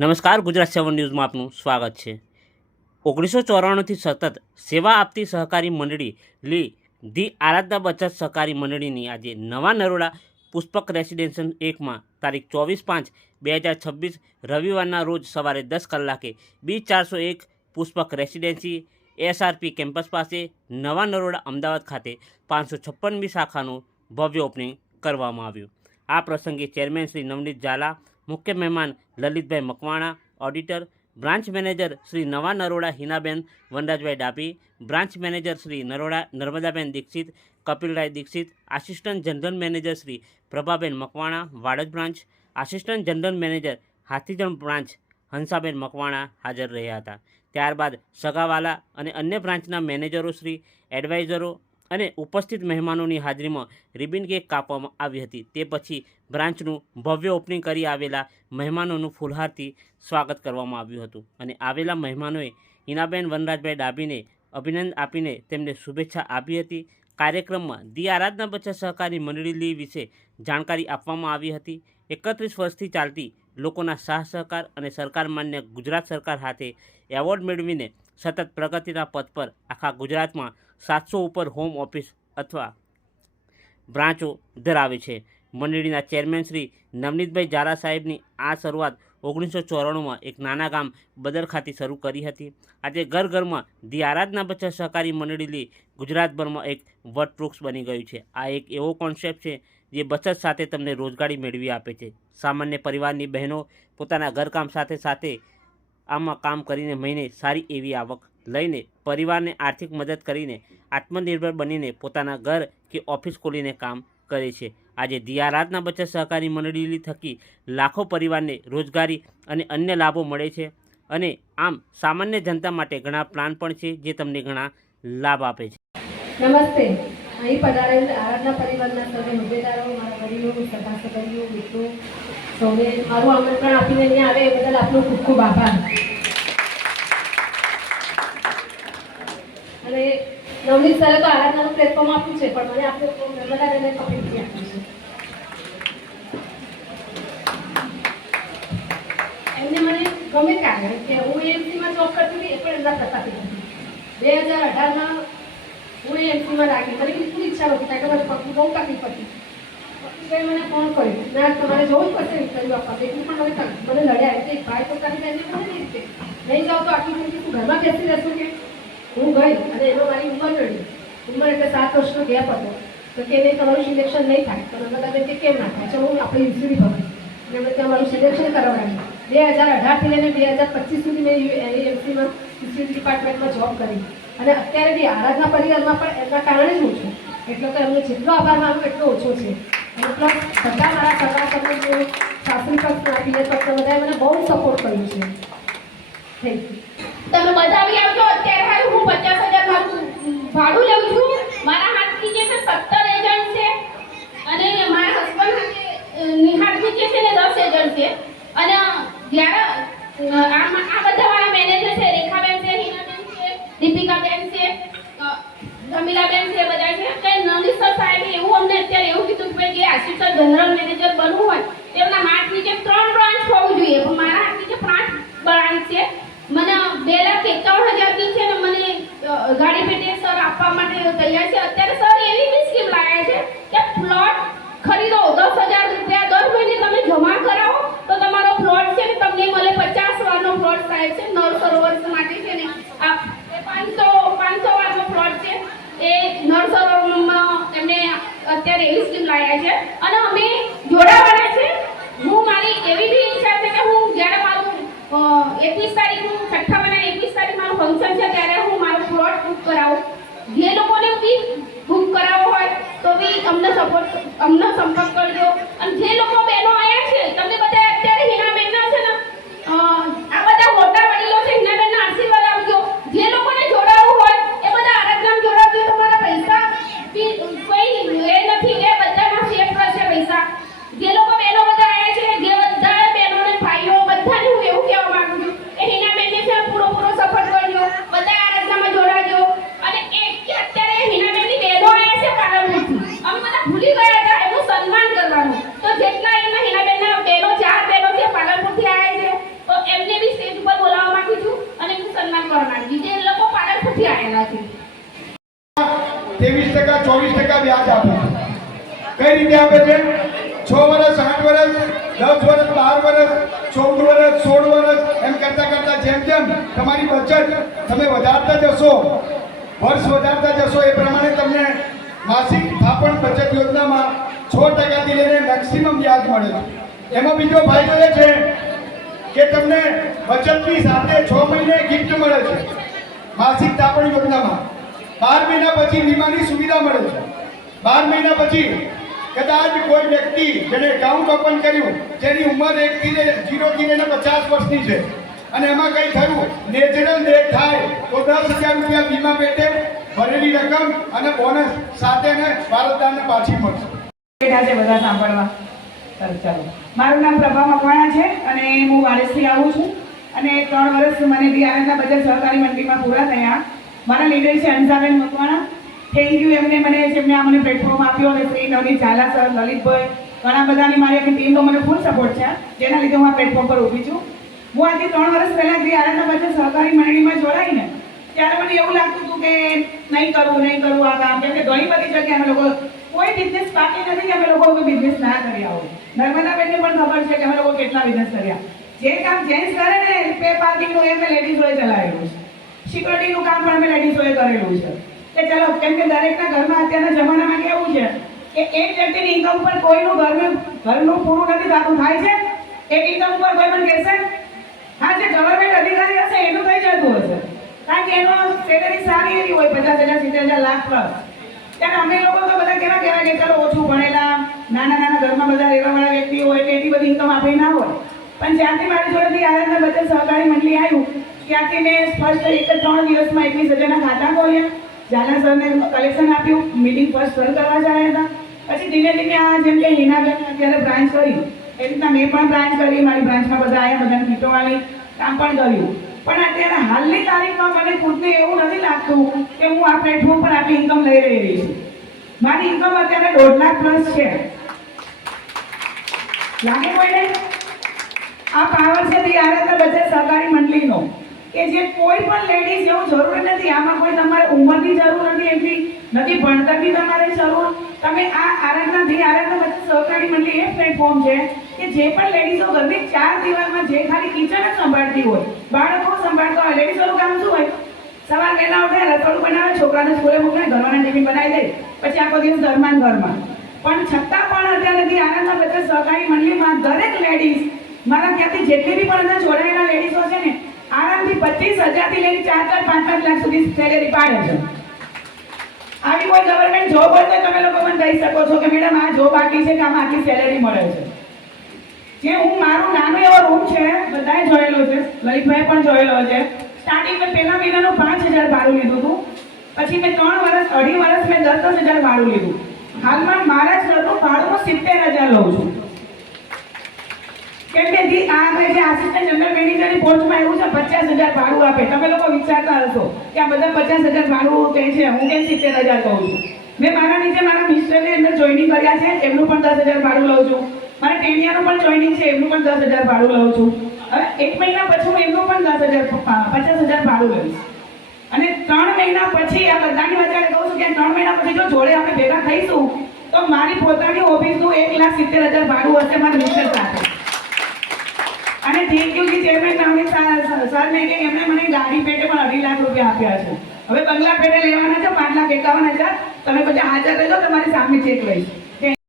નમસ્કાર, ગુજરાત 7 ન્યૂઝમાં આપનું સ્વાગત છે। 1994થી સતત સેવા આપતી સહકારી મંડળી ધી આરાધના બચત સહકારી મંડળીની આજે નવા નરોડા પુષ્પક રેસિડેન્શિયલ 1માં તારીખ 24/5/2026 રવિવારના રોજ સવારે 10 કલાકે B401 Pushpak residency SRP campus પાસે નવા નરોડા અમદાવાદ ખાતે 556મી શાખાનું ભવ્ય ઓપનિંગ કરવામાં આવ્યું। આ પ્રસંગે ચેરમેન શ્રી નવનીત ઝાલા, મુખ્ય મહેમાન Lalitbhai Makwana, auditor branch manager Shri Nava Naroda Hinaben Vanrajbhai Dabhi, branch manager Shri Narmadaben Dixit, Kapilrai Dixit, assistant general manager Shri Prabhaben Makwana Vadaj branch, assistant general manager Hathijan branch Hansaben Makwana હાજર રહ્યા હતા। ત્યારબાદ સગાવાલા અને અન્ય બ્રાન્ચના મેનેજરો શ્રી, એડવાઇઝરો અને ઉપસ્થિત મહેમાનોની હાજરીમાં રિબિન કેક કાપવામાં આવી હતી। તે પછી બ્રાન્ચનું ભવ્ય ઓપનિંગ કરી આવેલા મહેમાનોનું ફૂલહારથી સ્વાગત કરવામાં આવ્યું હતું અને આવેલા મહેમાનોએ હિનાબેન વનરાજભાઈ ડાભીને અભિનંદન આપીને તેમને શુભેચ્છા આપી હતી। કાર્યક્રમમાં ધી આરાધના બચત સહકારી મંડળી વિશે જાણકારી આપવામાં આવી હતી। 31 વર્ષથી ચાલતી લોકોના સાહ સહકાર અને સરકાર માન્ય ગુજરાત સરકાર હાથે એવોર્ડ મેળવીને સતત પ્રગતિના પથ પર આખા ગુજરાતમાં 700 ઉપર હોમ ઓફિસ અથવા બ્રાન્ચો ધરાવે છે। મંડળીના ચેરમેન શ્રી નવનીતભાઈ ઝાલા સાહેબની આ શરૂઆત 1994માં એક નાના ગામ બદર ખાતે શરૂ કરી હતી। આજે ઘર ઘરમાં ધી આરાધના બચત સહકારી મંડળી ગુજરાતભરમાં એક વટવૃક્ષ બની ગયું છે। આ એક એવો કોન્સેપ્ટ છે જે બચત સાથે તમને રોજગારી મેળવી આપે છે। સામાન્ય પરિવારની બહેનો પોતાના ઘરકામ સાથે સાથે આમાં કામ કરીને મહિને સારી એવી આવક લઈને પરિવારને આર્થિક મદદ કરીને આત્મનિર્ભર બનીને પોતાના ઘર કે ઓફિસ ખોલીને કામ કરે છે। આજે ધી આરાધના બચત સહકારી મંડળી થકી લાખો પરિવારને રોજગારી અને અન્ય લાભો મળે છે અને આમ સામાન્ય જનતા માટે ઘણા પ્લાન પણ છે જે તમને ઘણા લાભ આપે છે। નમસ્તે, અહીં પધારેલ આરાધના પરિવારના સર્વે હોદ્દેદારો, મારા વડીલો, સભાસદીઓ, મિત્રો સૌને મારું આમંત્રણ આપીને અહીંયા આવે એ બદલ આપનો ખૂબ ખૂબ આભાર। અને નવનીત સરે તો આરાધનાનું પ્લેટફોર્મ આપ્યું છે, પણ મને આપણું નર્મદાબેને કપિલથી આપ્યું છે। એમને મને ગમે કારણ કે હું એએમસીમાં જોબ કરતી હતી, એ પણ એમના પ્રતાપી હતી। 2018માં હું એએમસીમાં રાખી, મને બિલકુલ ઈચ્છા નહોતી કારણ કે મારે પગની બહુ તકલીફ હતી। પપ્પીભાઈ મને ફોન કર્યો, ના તમારે જવું જ પડશે ઇન્ટરવ્યૂ આપવા। એટલું પણ મને લડ્યા કે ભાઈ પોતાની બેનને મને નહીં રીતે નહીં જાવ તો આટલી જિંદગી તું ઘરમાં બેસી રહેશું કે? હું ગઈ અને એમાં મારી ઉંમર નડી, ઉંમર એટલે 7 વર્ષનો ગેપ હતો। તો કે નહીં, તમારું સિલેક્શન નહીં થાય। તો નર્મદાબેન કે કેમ ના થાય? ચલો હું આપણે યુસીડી ભરાય અને અમે ત્યાં મારું સિલેક્શન કરાવડાવ્યું। 2018થી લઈને 2025 સુધી મેં એએમસીમાં યુસીડી ડિપાર્ટમેન્ટમાં જોબ કરી અને અત્યારે બી આરાધના પરિવારમાં પણ એમના કારણે જ હું છું। એટલો તો એમને જેટલો આભાર માનું એટલો ઓછો છે। અને પ્લસ બધા મારા સગા સંબંધીઓ, સાસરી પક્ષના, પિયર પક્ષના બધાએ મને બહુ સપોર્ટ કર્યો છે। Thank you. તમે બધા આવી આવજો। અત્યારે હાલ હું 50,000 મારું ભાડું લઉં છું। મારા હાથની જે છે 17 એજન્ટ છે અને મારા હસબન્ડ હાથે નિહાળની જે છે ને 10 એજન્ટ છે અને જ્યારે આ બધા મારા મેનેજર છે, રેખાબેન છે, હિનાબેન છે, દીપિકાબેન છે, જમીલાબેન છે, બધા છે। કે નવનીત સાહેબે એવું અમને અત્યારે એવું કીધું કે ભાઈ જે આસિસ્ટન્ટ જનરલ મેનેજર બનવું હોય તેમના હાથ નીચે 3 બ્રાન્ચ હોવું જોઈએ, પણ મારા હાથ નીચે 5 બ્રાન્ચ છે। મને 2,51,000 છે ને મને ગાડી પેટે સર આપવા માટે તૈયાર છે। અત્યારે સર એવી બી સ્કીમ લાવ્યા છે કે પ્લોટ ખરીદો, 10,000 રૂપિયા દર મહિને તમે જમા કરાવો તો તમારો પ્લોટ છે ને તમને મળે। 50 વારનો પ્લોટ થાય છે, નર સરોવર માટે છે ને આ 500 વારનો પ્લોટ છે। એ નર સરોવરમાં એમને અત્યારે એવી સ્કીમ લાવ્યા છે અને અમે જોડાવાના છે। હું મારી એવી બી ઈચ્છા છે કે હું જ્યારે મારું 21 તારીખ, હું 6 મહિના 21 તારીખ મારું ફંક્શન છે ત્યારે હું મારો પ્લોટ બુક કરાવું। જે લોકોને બી બુક કરાવવો હોય તો બી અમને સંપર્ક કરજો। અને જે લોકો બહેનો આવ્યા છે, તમને બધા અત્યારે હિનાબેનના છે ને આ બધા મોટા વડીલો છે, હિનાબેનના આશીર્વાદ આપજો। જે લોકોને જોડાવવું હોય એ બધા આરાધનામાં જોડાવજો। તમારા પૈસા બી કોઈ એ નથી કે બધાના સેફ રહેશે પૈસા। જે લોકો બહેનો બધા આવ્યા છે, જે બધા બહેનોને, ભાઈઓ બધાને હું એવું કહેવા માંગુ છું કે હિનાબેનને છે પૂરો સપોર્ટ કરજો, બધા આરાધનામાં જોડાજો। અને અત્યારે હિનાબેનની બહેનો આવ્યા છે પાલનપુરથી, અમે બધા ભૂલી ગયા હતા એનું સન્માન કરવાનું। તો જેટલા એમના હિનાબેનના બહેનો 23%, 24% વ્યાજ આપે છે. કઈ રીતે આપે છે? 6 વર્ષ, 8 વર્ષ, 10 વર્ષ, 12 વર્ષ, 14 વર્ષ, 16 વર્ષ એમ કરતા કરતા જેમ જેમ તમારી બચત તમે વધારતા જશો, વર્ષ વધારતા જશો, એ પ્રમાણે તમને માસિક થાપણ બચત યોજનામાં 6% થી લઈને મેક્સિમમ વ્યાજ મળે છે. એમાં બીજો ફાયદો એ છે કે તમને બચતની સાથે 6 મહિને ગિફ્ટ મળે છે. માસિક થાપણ યોજનામાં 12 મહિના પછી વીમાની સુવિધા મળે છે. 12 મહિના પછી કદાચ કોઈ વ્યક્તિ જેને એકાઉન્ટ ઓપન કર્યું, જેની ઉંમર 0 થી લઈને 50 વર્ષની છે અને એમાં કંઈ થયું, નેચરલ ડેથ થાય તો 10,000 રૂપિયા વીમા પેટે ભરેલી રકમ અને બોનસ સાથે ને વારસદારને પાછી મળશે. બેઠા છે બધા સાંભળવા. ચાલો, મારું નામ પ્રભા મકવાણા છે અને હું વાડેસથી આવું છું અને 3 વર્ષ મને બી આનંદના બજાર સહકારી મંડળીમાં પૂરા થયા. મારા લીડર છે અંશાબેન મકવાણા. થેન્ક યુ એમને જેમને આ મને પ્લેટફોર્મ આપ્યો અને શ્રી નવનીત ઝાલા સર, લલિતભાઈ, ઘણા બધાની મારી આખી ટીમનો મને ફૂલ સપોર્ટ છે, જેના લીધે હું આ પ્લેટફોર્મ પર ઊભી છું. હું આજે 3 વર્ષ પહેલાં જે આનંદના બજાર સહકારી મંડળીમાં જોડાઈને ત્યારે મને એવું લાગતું હતું કે નહીં કરવું આ કામ, કેમ કે ઘણી બધી જગ્યાએ અમે લોકો કોઈ બિઝનેસ બાકી નથી કે અમે લોકો કોઈ બિઝનેસ ના કર્યા હોય. નર્મદાબેનને પણ ખબર છે કે અમે લોકો કેટલા બિઝનેસ કર્યા. જે કામ જેન્ટ્સ કરે ને પે પાર્કિંગનું એ અમે લેડીઝોએ ચલાવેલું છે. સિક્યુરિટીનું કામ પણ અમે લેડીઝોએ કરેલું છે. કે ચલો, કેમ કે દરેકના ઘરમાં અત્યારના જમાનામાં કેવું છે કે એક વ્યક્તિની ઇન્કમ પર કોઈનું ઘરનું પૂરું નથી થતું. થાય છે એક ઇન્કમ પર કોઈ પણ કહેશે હા, જે ગવર્મેન્ટ અધિકારી હશે એનું થઈ જતું હશે, કારણ કે એનો સેલેરી સારી એવી હોય 50,000, 70,000, લાખ પ્લસ. ત્યારે અમે લોકો તો બધા કેવા કહેવાય કે ચલો ઓછું ભણેલા, નાના ઘરમાં બધા રહેવાવાળા વ્યક્તિ હોય એટલે એટલી બધી ઇન્કમ આપણી ના હોય. પણ જ્યાંથી મારી જોડેથી આનંદના બચત સહકારી મંડળી આવ્યું ત્યાંથી મેં ફર્સ્ટ 3 દિવસમાં 21,000ના ખાતા ખોલ્યા. ઝાલા સરને કલેક્શન આપ્યું, મીટિંગ ફર્સ્ટ સર કરવા જાય હતા. પછી ધીમે ધીમે આ જેમ કે હિનાબેન અત્યારે બ્રાન્ચ કરી એ રીતના મેં પણ બ્રાન્ચ કરી. મારી બ્રાન્ચમાં બધા આવ્યા, બધાને કીટો વાળી કામ પણ કર્યું. પણ અત્યારે હાલની તારીખમાં મને ખુદને એવું નથી લાગતું કે હું આ પ્લેટફોર્મ પર આટલી ઇન્કમ લઈ રહી છું. મારી ઇન્કમ અત્યારે 1.5 લાખ પ્લસ છે. લાગે કોઈને? આ પાવર છે તે આનંદના બચત સહકારી મંડળીનો, કે જે કોઈ પણ લેડીઝ એવું જરૂરી નથી, આમાં કોઈ તમારે ઉંમરની જરૂર નથી, એટલી નથી ભણતરની તમારે જરૂર. તમે આ આનંદના બચત સહકારી મંડળી એ પ્લેટફોર્મ છે કે જે પણ લેડીઝો ઘરની 4 દિવાલમાં જે ખાલી કિચન જ સંભાળતી હોય, બાળકો સંભાળતા હોય, લેડીઝોનું કામ શું હોય? સવાર વહેલા ઉઠે, રસોડું બનાવે, છોકરાને સ્કૂલે મોકલે, ઘરવાળાને ટિફિન બનાવી દે, પછી આખો દિવસ ઘરમાં પણ છતાં પણ અત્યારથી આનંદના બચત સહકારી મંડળીમાં દરેક લેડીઝ, મારા ત્યાંથી જેટલી બી પણ અંદર જોડાયેલા લેડીઝો છે ને, આરામથી 25,000 થી લઈને 4-4, 5-5 લાખ સુધી સેલેરી પાડે છે. આવી કોઈ ગવર્મેન્ટ જોબ હોય તો તમે લોકો મને કહી શકો છો કે મેડમ આ જોબ આટલી છે કે આમાં આટલી સેલેરી મળે છે. જે હું મારું નાનો એવો રૂમ છે, બધાએ જોયેલો છે, લલિતભાઈ પણ જોયેલો છે. સ્ટાર્ટિંગમાં પહેલા મહિનાનું 5,000 ભાડું લીધું હતું, પછી મેં 3 વર્ષ, 2.5 વર્ષ મેં 10,000 ભાડું લીધું. હાલમાં મારા ઘરનું ભાડું હું 70,000 લઉં છું. કેમ કે આપણે જે આસિસ્ટન્ટ જનરલ મેનેજરની પોસ્ટમાં એવું છે 50,000 ભાડું આપે. તમે લોકો વિચારતા હશો કે આ બધા 50,000 ભાડું કહે છે, હું કેમ 70,000 કહું છું? મેં મારા નીચે મારા મિસ્ટરની અંદર જોઈનિંગ કર્યા છે, એમનું પણ 10,000 ભાડું લઉં છું. મારા ટેનિયાનું પણ જોઈનિંગ છે, એમનું પણ 10,000 ભાડું લઉં છું. હવે 1 મહિના પછી હું એમનું પણ 50,000 ભાડું લઈશ. અને 3 મહિના પછી આ બધાની વચ્ચે કહું છું કે 3 મહિના પછી જો જોડે આપણે ભેગા થઈશું તો મારી પોતાની ઓફિસનું 1,70,000 ભાડું હશે મારા મિસ્ટર સાથે. અને thank you ji chairman Navneet સરને કે એમણે મને ગાડી પેટે પણ 2.5 લાખ રૂપિયા આપ્યા છે. હવે બંગલા પેટે લેવાના છે 5,51,000. તમે બધા હાજર રહેજો, તમારી સામે ચેક લઈશ.